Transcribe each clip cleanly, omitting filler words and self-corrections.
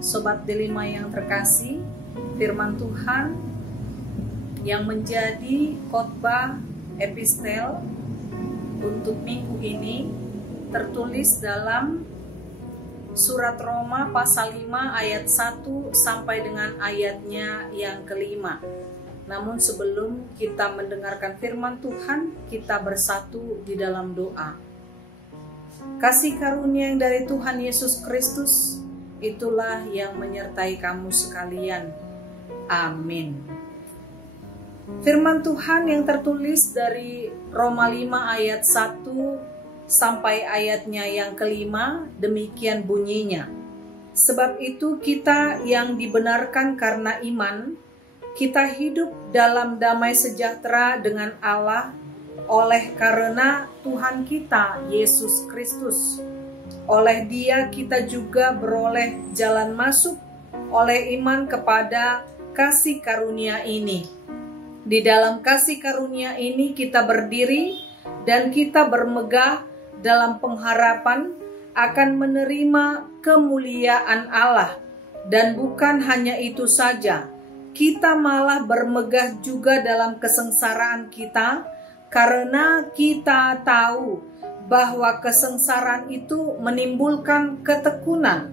Sobat Delima yang terkasih, firman Tuhan yang menjadi khotbah epistel untuk minggu ini tertulis dalam surat Roma pasal 5 ayat 1 sampai dengan ayatnya yang kelima. Namun sebelum kita mendengarkan firman Tuhan, kita bersatu di dalam doa. Kasih karunia yang dari Tuhan Yesus Kristus, itulah yang menyertai kamu sekalian. Amin. Firman Tuhan yang tertulis dari Roma 5 ayat 1 sampai ayatnya yang kelima, demikian bunyinya. Sebab itu kita yang dibenarkan karena iman, kita hidup dalam damai sejahtera dengan Allah oleh karena Tuhan kita Yesus Kristus. Oleh Dia kita juga beroleh jalan masuk oleh iman kepada kasih karunia ini. Di dalam kasih karunia ini kita berdiri dan kita bermegah dalam pengharapan akan menerima kemuliaan Allah. Dan bukan hanya itu saja, kita malah bermegah juga dalam kesengsaraan kita, karena kita tahu bahwa kesengsaraan itu menimbulkan ketekunan,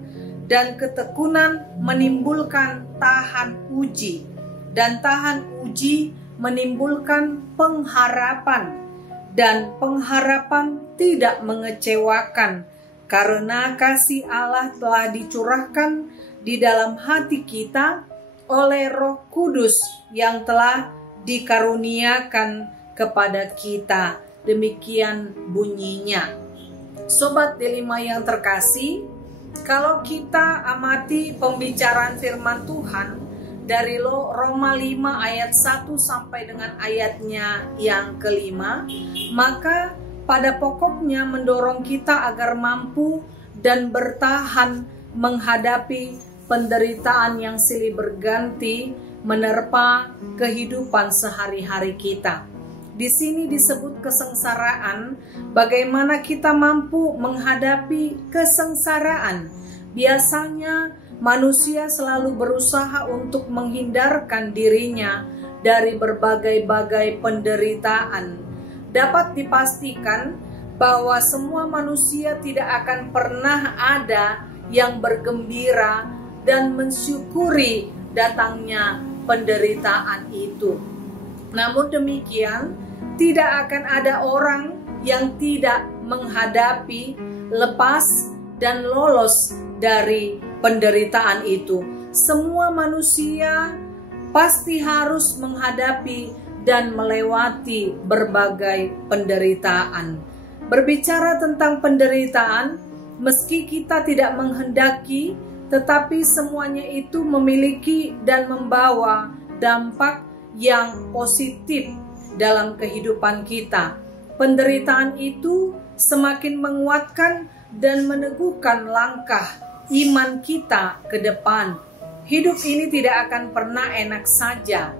dan ketekunan menimbulkan tahan uji, dan tahan uji menimbulkan pengharapan, dan pengharapan tidak mengecewakan, karena kasih Allah telah dicurahkan di dalam hati kita oleh Roh Kudus yang telah dikaruniakan kepada kita. Demikian bunyinya. Sobat Delima yang terkasih, kalau kita amati pembicaraan firman Tuhan dari Roma 5 ayat 1 sampai dengan ayatnya yang kelima, maka pada pokoknya mendorong kita agar mampu dan bertahan menghadapi penderitaan yang silih berganti menerpa kehidupan sehari-hari kita. Di sini disebut kesengsaraan, bagaimana kita mampu menghadapi kesengsaraan. Biasanya manusia selalu berusaha untuk menghindarkan dirinya dari berbagai-bagai penderitaan. Dapat dipastikan bahwa semua manusia tidak akan pernah ada yang bergembira dan mensyukuri datangnya penderitaan itu. Namun demikian, tidak akan ada orang yang tidak menghadapi, lepas, dan lolos dari penderitaan itu. Semua manusia pasti harus menghadapi dan melewati berbagai penderitaan. Berbicara tentang penderitaan, meski kita tidak menghendaki, tetapi semuanya itu memiliki dan membawa dampak yang positif dalam kehidupan kita. Penderitaan itu semakin menguatkan dan meneguhkan langkah iman kita ke depan. Hidup ini tidak akan pernah enak saja,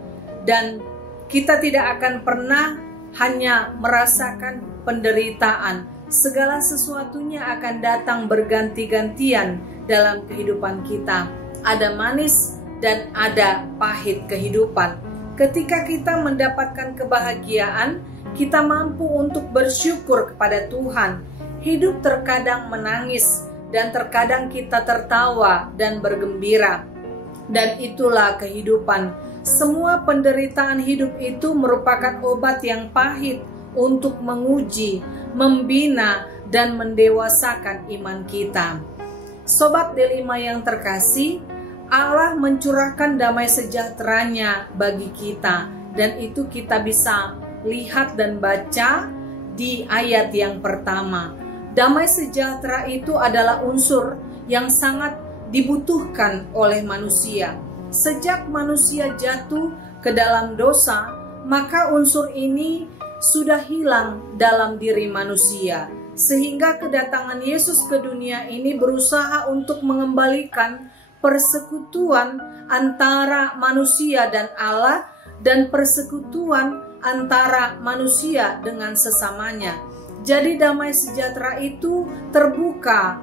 dan kita tidak akan pernah hanya merasakan penderitaan. Segala sesuatunya akan datang berganti-gantian dalam kehidupan kita. Ada manis dan ada pahit kehidupan. Ketika kita mendapatkan kebahagiaan, kita mampu untuk bersyukur kepada Tuhan. Hidup terkadang menangis dan terkadang kita tertawa dan bergembira. Dan itulah kehidupan. Semua penderitaan hidup itu merupakan obat yang pahit untuk menguji, membina, dan mendewasakan iman kita. Sobat Delima yang terkasih, Allah mencurahkan damai sejahteranya bagi kita, dan itu kita bisa lihat dan baca di ayat yang pertama. Damai sejahtera itu adalah unsur yang sangat dibutuhkan oleh manusia. Sejak manusia jatuh ke dalam dosa, maka unsur ini sudah hilang dalam diri manusia, sehingga kedatangan Yesus ke dunia ini berusaha untuk mengembalikan persekutuan antara manusia dan Allah, dan persekutuan antara manusia dengan sesamanya. Jadi damai sejahtera itu terbuka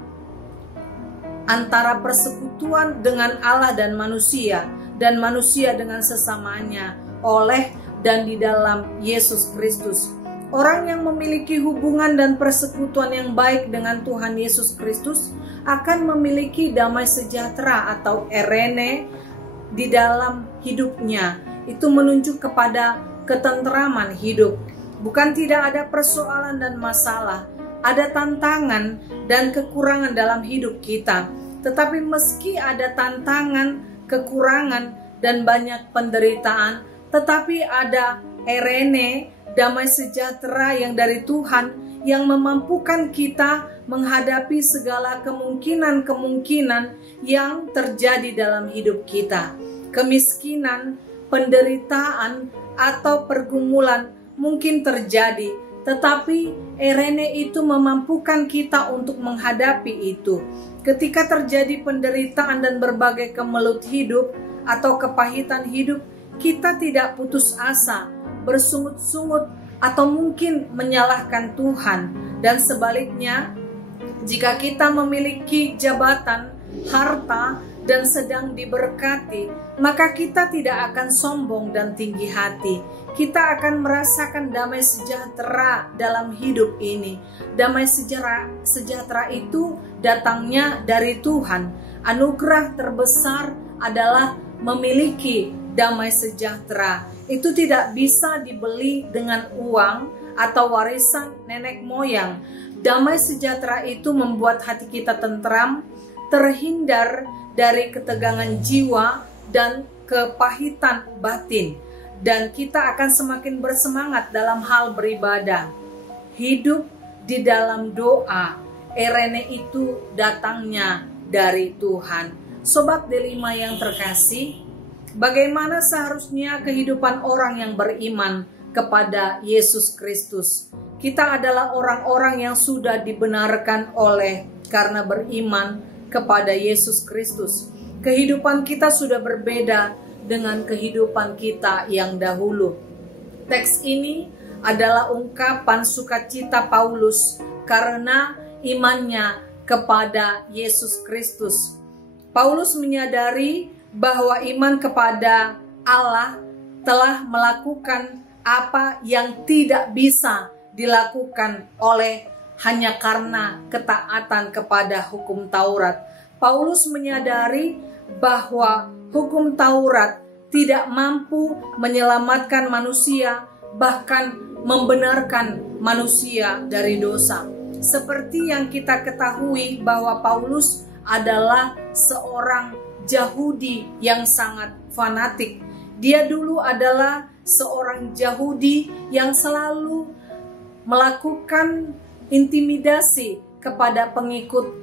antara persekutuan dengan Allah dan manusia dengan sesamanya oleh dan di dalam Yesus Kristus. Orang yang memiliki hubungan dan persekutuan yang baik dengan Tuhan Yesus Kristus akan memiliki damai sejahtera atau erene di dalam hidupnya. Itu menunjuk kepada ketentraman hidup. Bukan tidak ada persoalan dan masalah, ada tantangan dan kekurangan dalam hidup kita. Tetapi meski ada tantangan, kekurangan, dan banyak penderitaan, tetapi ada erene, damai sejahtera yang dari Tuhan yang memampukan kita menghadapi segala kemungkinan-kemungkinan yang terjadi dalam hidup kita. Kemiskinan, penderitaan, atau pergumulan mungkin terjadi, tetapi erene itu memampukan kita untuk menghadapi itu. Ketika terjadi penderitaan dan berbagai kemelut hidup atau kepahitan hidup, kita tidak putus asa, bersungut-sungut, atau mungkin menyalahkan Tuhan. Dan sebaliknya, jika kita memiliki jabatan, harta, dan sedang diberkati, maka kita tidak akan sombong dan tinggi hati. Kita akan merasakan damai sejahtera dalam hidup ini. Damai sejahtera itu datangnya dari Tuhan. Anugerah terbesar adalah memiliki damai sejahtera. Itu tidak bisa dibeli dengan uang atau warisan nenek moyang. Damai sejahtera itu membuat hati kita tentram, terhindar dari ketegangan jiwa dan kepahitan batin. Dan kita akan semakin bersemangat dalam hal beribadah. Hidup di dalam doa. Erene itu datangnya dari Tuhan. Sobat Delima yang terkasih, bagaimana seharusnya kehidupan orang yang beriman kepada Yesus Kristus? Kita adalah orang-orang yang sudah dibenarkan oleh karena beriman kepada Yesus Kristus. Kehidupan kita sudah berbeda dengan kehidupan kita yang dahulu. Teks ini adalah ungkapan sukacita Paulus karena imannya kepada Yesus Kristus. Paulus menyadari bahwa iman kepada Allah telah melakukan apa yang tidak bisa dilakukan oleh hanya karena ketaatan kepada hukum Taurat. Paulus menyadari bahwa hukum Taurat tidak mampu menyelamatkan manusia, bahkan membenarkan manusia dari dosa. Seperti yang kita ketahui bahwa Paulus adalah seorang Yahudi yang sangat fanatik. Dia dulu adalah seorang Yahudi yang selalu melakukan intimidasi kepada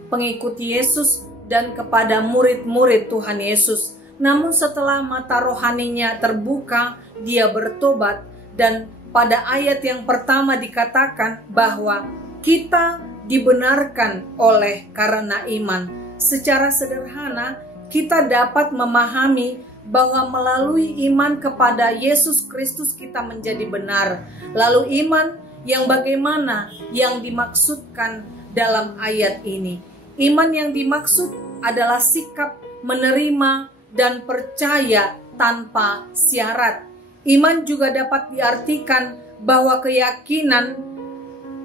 pengikut Yesus dan kepada murid-murid Tuhan Yesus. Namun setelah mata rohaninya terbuka, dia bertobat, dan pada ayat yang pertama dikatakan bahwa kita dibenarkan oleh karena iman. Secara sederhana, kita dapat memahami bahwa melalui iman kepada Yesus Kristus kita menjadi benar. Lalu iman yang bagaimana yang dimaksudkan dalam ayat ini? Iman yang dimaksud adalah sikap menerima dan percaya tanpa syarat. Iman juga dapat diartikan bahwa keyakinan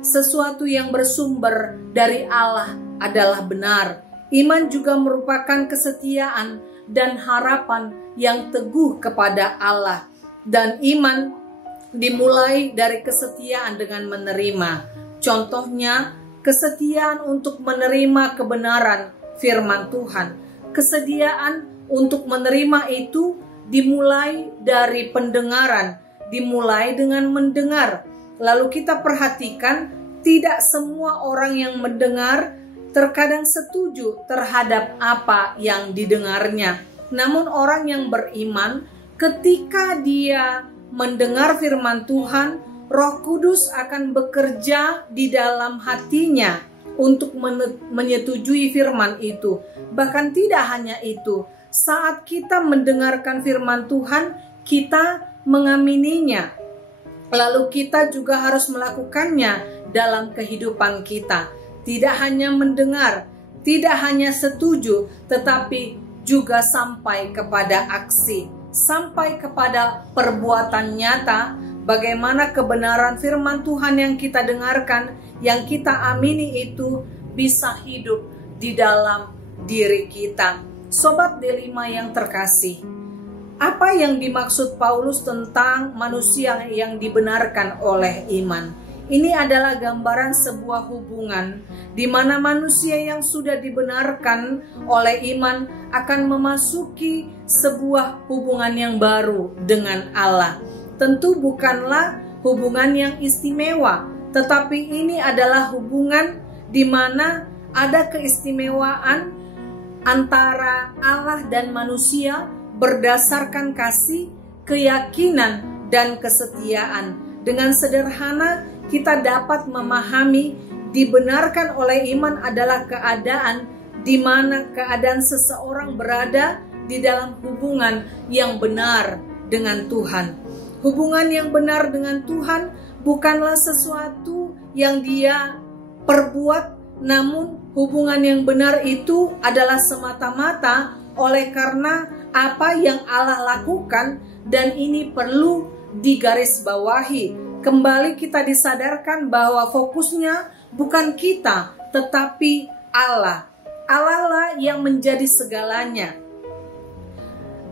sesuatu yang bersumber dari Allah adalah benar. Iman juga merupakan kesetiaan dan harapan yang teguh kepada Allah. Dan iman dimulai dari kesetiaan dengan menerima. Contohnya, kesetiaan untuk menerima kebenaran firman Tuhan. Kesediaan untuk menerima itu dimulai dari pendengaran, dimulai dengan mendengar. Lalu kita perhatikan, tidak semua orang yang mendengar terkadang setuju terhadap apa yang didengarnya. Namun orang yang beriman, ketika dia mendengar firman Tuhan, Roh Kudus akan bekerja di dalam hatinya untuk menyetujui firman itu. Bahkan tidak hanya itu, saat kita mendengarkan firman Tuhan, kita mengamininya. Lalu kita juga harus melakukannya dalam kehidupan kita. Tidak hanya mendengar, Tidak hanya setuju, tetapi juga sampai kepada aksi, sampai kepada perbuatan nyata, bagaimana kebenaran firman Tuhan yang kita dengarkan, yang kita amini itu bisa hidup di dalam diri kita. Sobat D5 yang terkasih, apa yang dimaksud Paulus tentang manusia yang dibenarkan oleh iman? Ini adalah gambaran sebuah hubungan di mana manusia yang sudah dibenarkan oleh iman akan memasuki sebuah hubungan yang baru dengan Allah. Tentu bukanlah hubungan yang istimewa, tetapi ini adalah hubungan di mana ada keistimewaan antara Allah dan manusia berdasarkan kasih, keyakinan, dan kesetiaan. Dengan sederhana, kita dapat memahami dibenarkan oleh iman adalah keadaan di mana keadaan seseorang berada di dalam hubungan yang benar dengan Tuhan. Hubungan yang benar dengan Tuhan bukanlah sesuatu yang dia perbuat, namun hubungan yang benar itu adalah semata-mata oleh karena apa yang Allah lakukan, dan ini perlu digarisbawahi. Kembali kita disadarkan bahwa fokusnya bukan kita, tetapi Allah. Allah lah yang menjadi segalanya.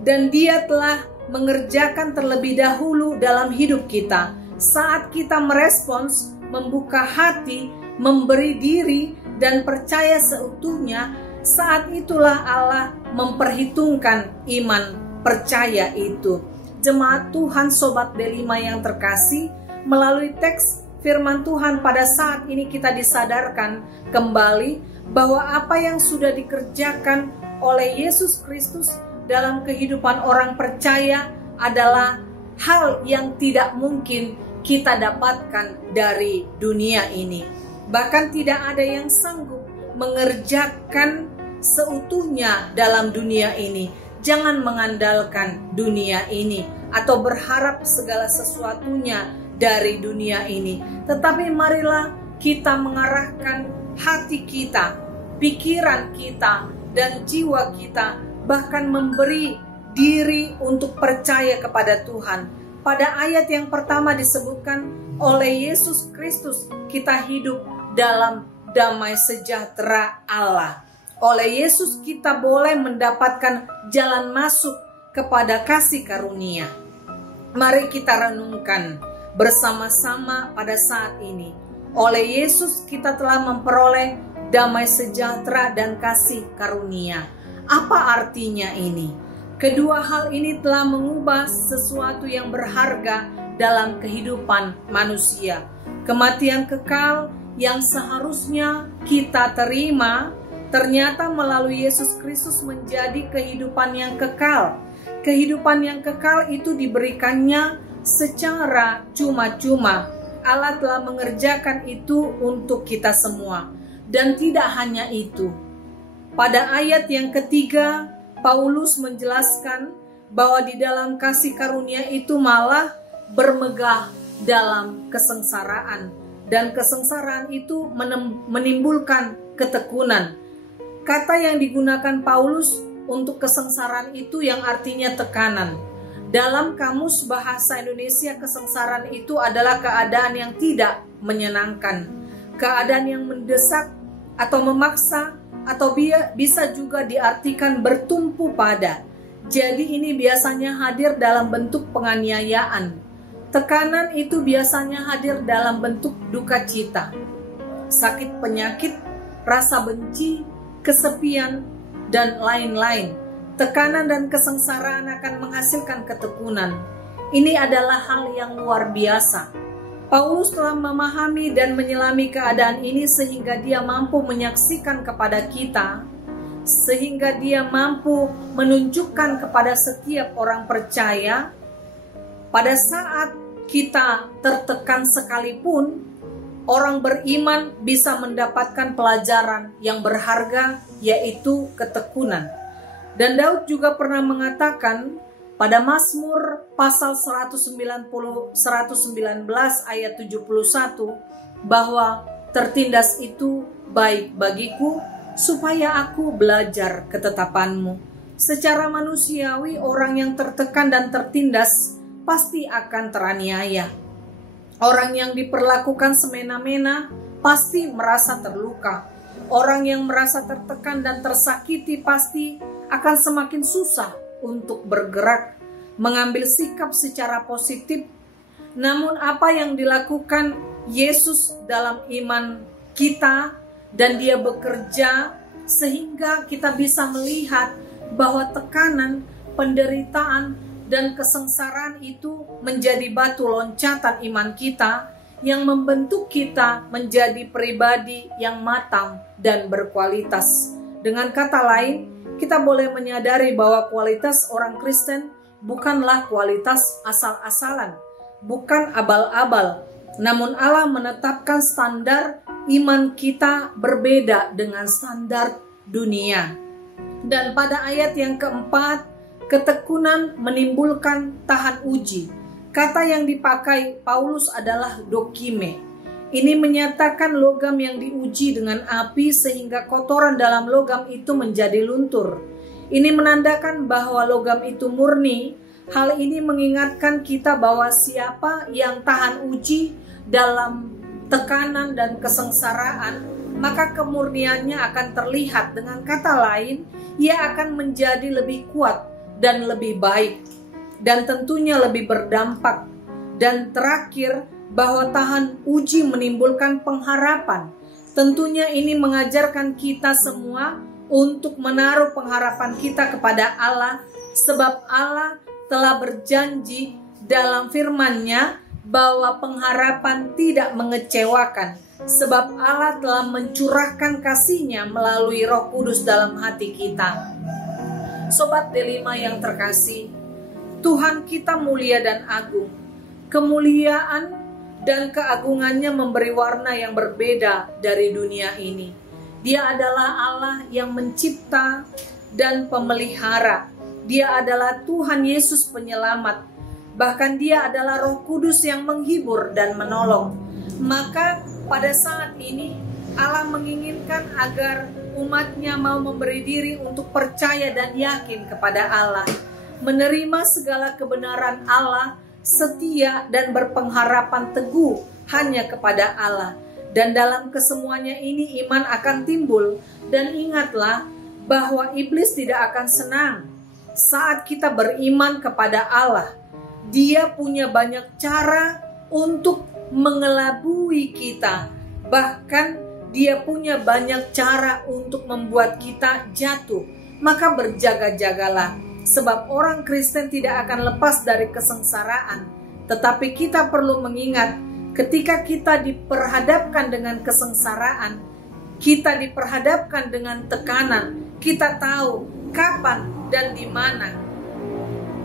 Dan Dia telah mengerjakan terlebih dahulu dalam hidup kita. Saat kita merespons, membuka hati, memberi diri, dan percaya seutuhnya, saat itulah Allah memperhitungkan iman percaya itu. Jemaat Tuhan, Sobat D5 yang terkasih, melalui teks firman Tuhan pada saat ini kita disadarkan kembali bahwa apa yang sudah dikerjakan oleh Yesus Kristus dalam kehidupan orang percaya adalah hal yang tidak mungkin kita dapatkan dari dunia ini. Bahkan tidak ada yang sanggup mengerjakan seutuhnya dalam dunia ini. Jangan mengandalkan dunia ini atau berharap segala sesuatunya dari dunia ini, tetapi marilah kita mengarahkan hati kita, pikiran kita, dan jiwa kita, bahkan memberi diri untuk percaya kepada Tuhan. Pada ayat yang pertama disebutkan, oleh Yesus Kristus kita hidup dalam damai sejahtera Allah. Oleh Yesus kita boleh mendapatkan jalan masuk kepada kasih karunia. Mari kita renungkan bersama-sama pada saat ini. Oleh Yesus kita telah memperoleh damai sejahtera dan kasih karunia. Apa artinya ini? Kedua hal ini telah mengubah sesuatu yang berharga dalam kehidupan manusia. Kematian kekal yang seharusnya kita terima ternyata melalui Yesus Kristus menjadi kehidupan yang kekal. Kehidupan yang kekal itu diberikannya secara cuma-cuma. Allah telah mengerjakan itu untuk kita semua. Dan tidak hanya itu. Pada ayat yang ketiga, Paulus menjelaskan bahwa di dalam kasih karunia itu malah bermegah dalam kesengsaraan. Dan kesengsaraan itu menimbulkan ketekunan. Kata yang digunakan Paulus untuk kesengsaraan itu yang artinya tekanan. Dalam kamus bahasa Indonesia, kesengsaraan itu adalah keadaan yang tidak menyenangkan, keadaan yang mendesak atau memaksa, atau bisa juga diartikan bertumpu pada. Jadi ini biasanya hadir dalam bentuk penganiayaan. Tekanan itu biasanya hadir dalam bentuk duka cita, sakit penyakit, rasa benci, kesepian, dan lain-lain. Tekanan dan kesengsaraan akan menghasilkan ketekunan. Ini adalah hal yang luar biasa. Paulus telah memahami dan menyelami keadaan ini sehingga dia mampu menyaksikan kepada kita, sehingga dia mampu menunjukkan kepada setiap orang percaya, pada saat kita tertekan sekalipun, orang beriman bisa mendapatkan pelajaran yang berharga, yaitu ketekunan. Dan Daud juga pernah mengatakan pada Mazmur pasal 119 ayat 71 bahwa tertindas itu baik bagiku supaya aku belajar ketetapan-Mu. Secara manusiawi, orang yang tertekan dan tertindas pasti akan teraniaya. Orang yang diperlakukan semena-mena pasti merasa terluka. Orang yang merasa tertekan dan tersakiti pasti akan semakin susah untuk bergerak, mengambil sikap secara positif. Namun apa yang dilakukan Yesus dalam iman kita, dan Dia bekerja sehingga kita bisa melihat bahwa tekanan, penderitaan, dan kesengsaraan itu menjadi batu loncatan iman kita yang membentuk kita menjadi pribadi yang matang dan berkualitas. Dengan kata lain, kita boleh menyadari bahwa kualitas orang Kristen bukanlah kualitas asal-asalan, bukan abal-abal. Namun Allah menetapkan standar iman kita berbeda dengan standar dunia. Dan pada ayat yang keempat, ketekunan menimbulkan tahan uji. Kata yang dipakai Paulus adalah dokime. Ini menyatakan logam yang diuji dengan api sehingga kotoran dalam logam itu menjadi luntur. Ini menandakan bahwa logam itu murni. Hal ini mengingatkan kita bahwa siapa yang tahan uji dalam tekanan dan kesengsaraan, maka kemurniannya akan terlihat. Dengan kata lain, ia akan menjadi lebih kuat dan lebih baik, dan tentunya lebih berdampak. Dan terakhir, bahwa tahan uji menimbulkan pengharapan. Tentunya ini mengajarkan kita semua untuk menaruh pengharapan kita kepada Allah, sebab Allah telah berjanji dalam firman-Nya bahwa pengharapan tidak mengecewakan, sebab Allah telah mencurahkan kasih-Nya melalui Roh Kudus dalam hati kita. Sobat Delima yang terkasih, Tuhan kita mulia dan agung. Kemuliaan dan keagungannya memberi warna yang berbeda dari dunia ini. Dia adalah Allah yang mencipta dan pemelihara. Dia adalah Tuhan Yesus penyelamat. Bahkan Dia adalah Roh Kudus yang menghibur dan menolong. Maka pada saat ini Allah menginginkan agar umat-Nya mau memberi diri untuk percaya dan yakin kepada Allah, menerima segala kebenaran Allah, setia dan berpengharapan teguh hanya kepada Allah. Dan dalam kesemuanya ini iman akan timbul. Dan ingatlah bahwa iblis tidak akan senang saat kita beriman kepada Allah. Dia punya banyak cara untuk mengelabui kita. Bahkan dia punya banyak cara untuk membuat kita jatuh. Maka berjaga-jagalah, sebab orang Kristen tidak akan lepas dari kesengsaraan. Tetapi kita perlu mengingat, ketika kita diperhadapkan dengan kesengsaraan, kita diperhadapkan dengan tekanan, kita tahu kapan dan di mana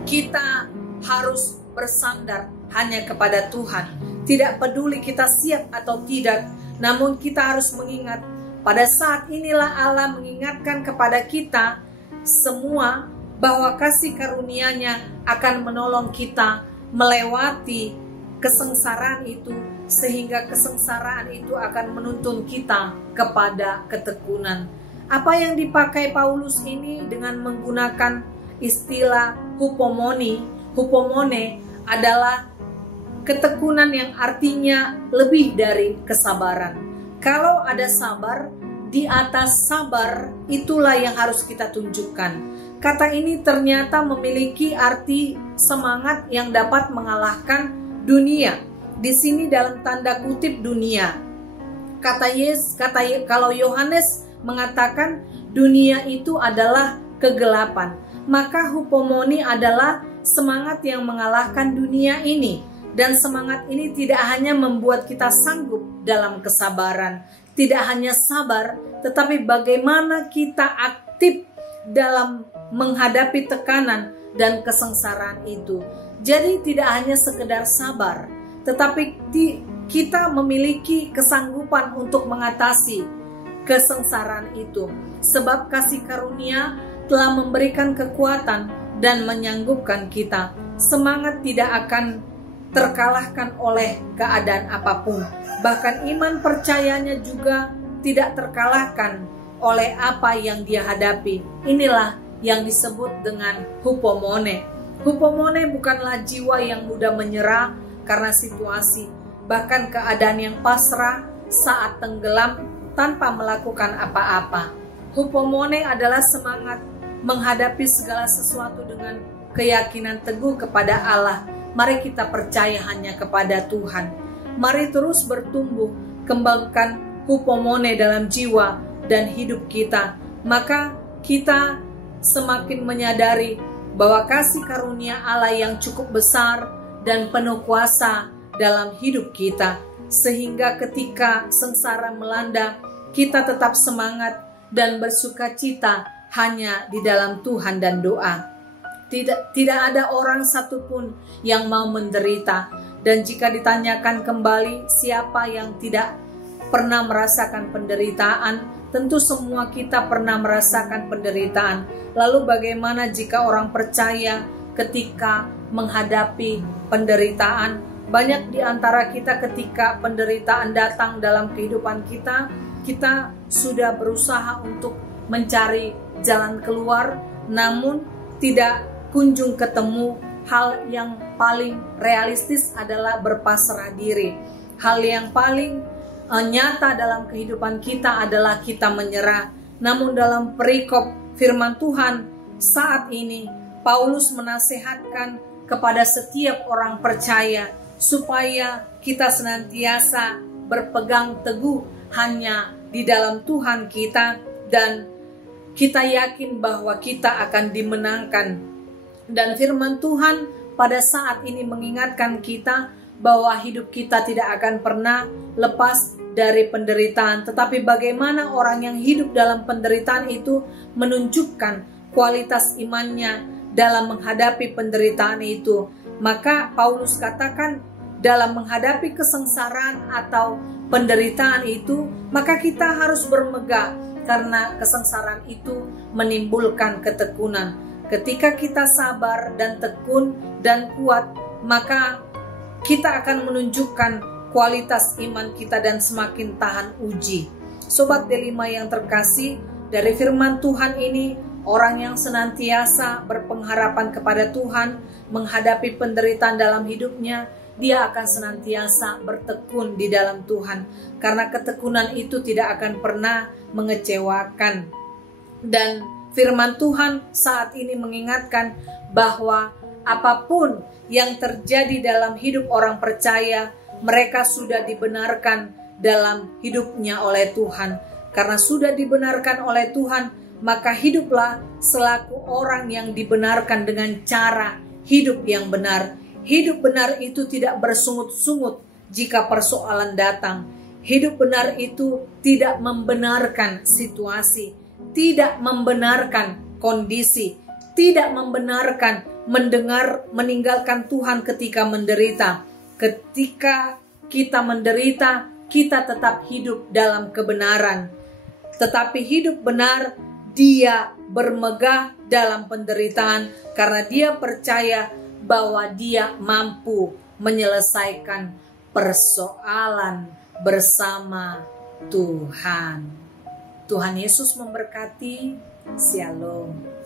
kita harus bersandar hanya kepada Tuhan. Tidak peduli kita siap atau tidak, namun kita harus mengingat, pada saat inilah Allah mengingatkan kepada kita semua bahwa kasih karunia-Nya akan menolong kita melewati kesengsaraan itu, sehingga kesengsaraan itu akan menuntun kita kepada ketekunan. Apa yang dipakai Paulus ini dengan menggunakan istilah hupomone adalah ketekunan yang artinya lebih dari kesabaran. Kalau ada sabar, di atas sabar itulah yang harus kita tunjukkan. Kata ini ternyata memiliki arti semangat yang dapat mengalahkan dunia. Di sini dalam tanda kutip dunia. Kalau Yohanes mengatakan dunia itu adalah kegelapan, maka hupomone adalah semangat yang mengalahkan dunia ini. Dan semangat ini tidak hanya membuat kita sanggup dalam kesabaran, tidak hanya sabar, tetapi bagaimana kita aktif dalam menghadapi tekanan dan kesengsaraan itu. Jadi tidak hanya sekedar sabar, tetapi kita memiliki kesanggupan untuk mengatasi kesengsaraan itu. Sebab kasih karunia telah memberikan kekuatan dan menyanggupkan kita. Semangat tidak akan terkalahkan oleh keadaan apapun. Bahkan iman percayanya juga tidak terkalahkan oleh apa yang dia hadapi. Inilah yang disebut dengan hupomone. Hupomone bukanlah jiwa yang mudah menyerah karena situasi, bahkan keadaan yang pasrah saat tenggelam tanpa melakukan apa-apa. Hupomone adalah semangat menghadapi segala sesuatu dengan keyakinan teguh kepada Allah. Mari kita percaya hanya kepada Tuhan. Mari terus bertumbuh, kembangkan hupomone dalam jiwa dan hidup kita. Maka kita semakin menyadari bahwa kasih karunia Allah yang cukup besar dan penuh kuasa dalam hidup kita, sehingga ketika sengsara melanda, kita tetap semangat dan bersuka cita hanya di dalam Tuhan dan doa. Tidak ada orang satupun yang mau menderita. Dan jika ditanyakan kembali siapa yang tidak pernah merasakan penderitaan, tentu semua kita pernah merasakan penderitaan. Lalu bagaimana jika orang percaya ketika menghadapi penderitaan? Banyak di antara kita ketika penderitaan datang dalam kehidupan kita, kita sudah berusaha untuk mencari jalan keluar, namun tidak kunjung ketemu. Hal yang paling realistis adalah berpasrah diri. Hal yang paling nyata dalam kehidupan kita adalah kita menyerah. Namun dalam perikop firman Tuhan saat ini, Paulus menasehatkan kepada setiap orang percaya supaya kita senantiasa berpegang teguh hanya di dalam Tuhan kita, dan kita yakin bahwa kita akan dimenangkan. Dan firman Tuhan pada saat ini mengingatkan kita bahwa hidup kita tidak akan pernah lepas dari penderitaan. Tetapi bagaimana orang yang hidup dalam penderitaan itu menunjukkan kualitas imannya dalam menghadapi penderitaan itu. Maka Paulus katakan dalam menghadapi kesengsaraan atau penderitaan itu, maka kita harus bermegah karena kesengsaraan itu menimbulkan ketekunan. Ketika kita sabar dan tekun dan kuat, maka kita akan menunjukkan kualitas iman kita dan semakin tahan uji. Sobat D5 yang terkasih, dari firman Tuhan ini, orang yang senantiasa berpengharapan kepada Tuhan, menghadapi penderitaan dalam hidupnya, dia akan senantiasa bertekun di dalam Tuhan. Karena ketekunan itu tidak akan pernah mengecewakan. Dan firman Tuhan saat ini mengingatkan bahwa apapun yang terjadi dalam hidup orang percaya, mereka sudah dibenarkan dalam hidupnya oleh Tuhan. Karena sudah dibenarkan oleh Tuhan, maka hiduplah selaku orang yang dibenarkan dengan cara hidup yang benar. Hidup benar itu tidak bersungut-sungut jika persoalan datang. Hidup benar itu tidak membenarkan situasi, tidak membenarkan kondisi, tidak membenarkan meninggalkan Tuhan ketika menderita. Ketika kita menderita, kita tetap hidup dalam kebenaran. Tetapi hidup benar, dia bermegah dalam penderitaan karena dia percaya bahwa dia mampu menyelesaikan persoalan bersama Tuhan. Tuhan Yesus memberkati. Shalom.